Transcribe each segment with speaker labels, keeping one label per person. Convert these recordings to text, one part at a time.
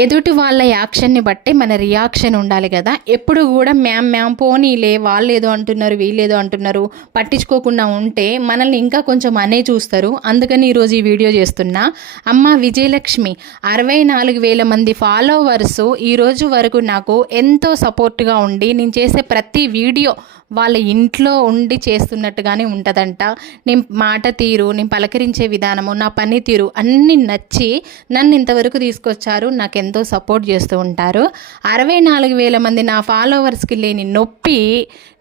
Speaker 1: ఎదుటి వాళ్ళ యాక్షన్ని బట్టి మన రియాక్షన్ ఉండాలి కదా. ఎప్పుడు కూడా మ్యామ్ మ్యామ్ పోనీలే వాళ్ళు ఏదో అంటున్నారు వీళ్ళేదో అంటున్నారు పట్టించుకోకుండా ఉంటే మనల్ని ఇంకా కొంచెం అనే చూస్తారు. అందుకని ఈరోజు ఈ వీడియో చేస్తున్నా. అమ్మ విజయలక్ష్మి అరవై నాలుగు వేల మంది ఫాలోవర్స్ ఈరోజు వరకు నాకు ఎంతో సపోర్ట్గా ఉండి నేను చేసే ప్రతి వీడియో వాళ్ళ ఇంట్లో ఉండి చేస్తున్నట్టుగానే ఉంటుందంట. నేను మాట తీరు నేను పలకరించే విధానము నా పని తీరు అన్నీ నచ్చి నన్ను ఇంతవరకు తీసుకొచ్చారు. నాకు ఎంతో సపోర్ట్ చేస్తూ ఉంటారు. అరవై నాలుగు వేల మంది నా ఫాలోవర్స్కి లేని నొప్పి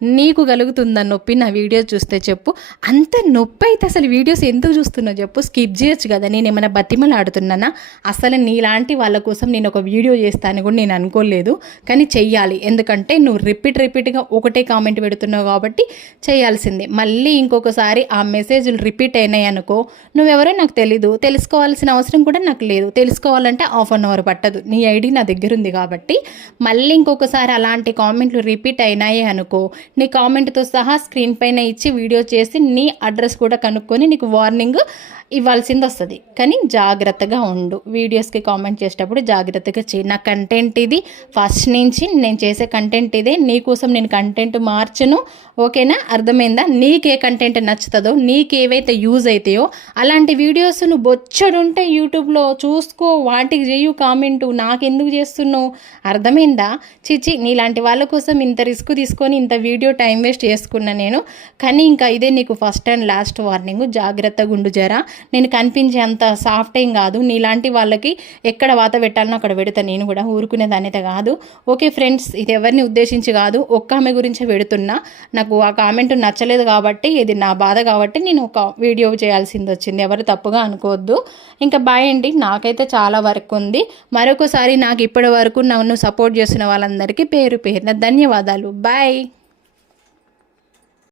Speaker 1: నీకు కలుగుతుందా? నొప్పి నా వీడియో చూస్తే చెప్పు. అంత నొప్పి అయితే అసలు వీడియోస్ ఎందుకు చూస్తున్నావు చెప్పు? స్కిప్ చేయొచ్చు కదా నేను ఏమైనా బతిమలు ఆడుతున్నానా? అసలు నీలాంటి వాళ్ళ కోసం నేను ఒక వీడియో చేస్తాను కూడా నేను అనుకోలేదు. కానీ చెయ్యాలి. ఎందుకంటే నువ్వు రిపీట్ రిపీట్గా ఒకటే కామెంట్ పెడుతున్నావు కాబట్టి చేయాల్సిందే. మళ్ళీ ఇంకొకసారి ఆ మెసేజ్లు రిపీట్ అయినాయి అనుకో నువ్వెవరో నాకు తెలీదు. తెలుసుకోవాల్సిన అవసరం కూడా నాకు లేదు. తెలుసుకోవాలంటే హాఫ్ అన్ అవర్ పట్టదు. నీ ఐడి నా దగ్గర ఉంది కాబట్టి. మళ్ళీ ఇంకొకసారి అలాంటి కామెంట్లు రిపీట్ అయినాయి అనుకో. నీ కామెంట్తో సహా స్క్రీన్ పైన ఇచ్చి వీడియో చేసి నీ అడ్రస్ కూడా కనుక్కొని నీకు వార్నింగ్ ఇవ్వాల్సింది వస్తుంది కానీ జాగ్రత్తగా ఉండు. వీడియోస్కి కామెంట్ చేసేటప్పుడు జాగ్రత్తగా చేయి. నా కంటెంట్ ఇది. ఫస్ట్ నుంచి నేను చేసే కంటెంట్ ఇదే. నీకోసం నేను కంటెంట్ మార్చను. ఓకేనా? అర్థమైందా? నీకే కంటెంట్ నచ్చుతుందో నీకేవైతే యూజ్ అవుతాయో అలాంటి వీడియోస్ నువ్వు బొచ్చడుంటే యూట్యూబ్లో చూసుకో. వాటికి చేయు కామెంట్. నాకెందుకు చేస్తున్నావు? అర్థమైందా? చిచి నీలాంటి వాళ్ళ కోసం ఇంత రిస్క్ తీసుకొని ఇంత వీడియో టైం వేస్ట్ చేసుకున్నా నేను. కానీ ఇంకా ఇదే నీకు ఫస్ట్ అండ్ లాస్ట్ వార్నింగ్. జాగ్రత్తగా ఉండు జరా. నేను కనిపించే అంత సాఫ్ట్ ఏం కాదు. నీలాంటి వాళ్ళకి ఎక్కడ వాత పెట్టాలనో అక్కడ పెడతా. నేను కూడా ఊరుకునేదాని అయితే కాదు. ఓకే ఫ్రెండ్స్ ఇది ఎవరిని ఉద్దేశించి కాదు. ఒక్క ఆమె గురించే పెడుతున్నా. నాకు ఆ కామెంట్ నచ్చలేదు కాబట్టి ఇది నా బాధ కాబట్టి నేను ఒక వీడియో చేయాల్సింది వచ్చింది. ఎవరు తప్పుగా అనుకోవద్దు. ఇంకా బాయ్ అండి. నాకైతే చాలా వర్క్ ఉంది. మరొకసారి నాకు ఇప్పటి వరకు నన్ను సపోర్ట్ చేసిన వాళ్ళందరికీ పేరు పేరున ధన్యవాదాలు. బాయ్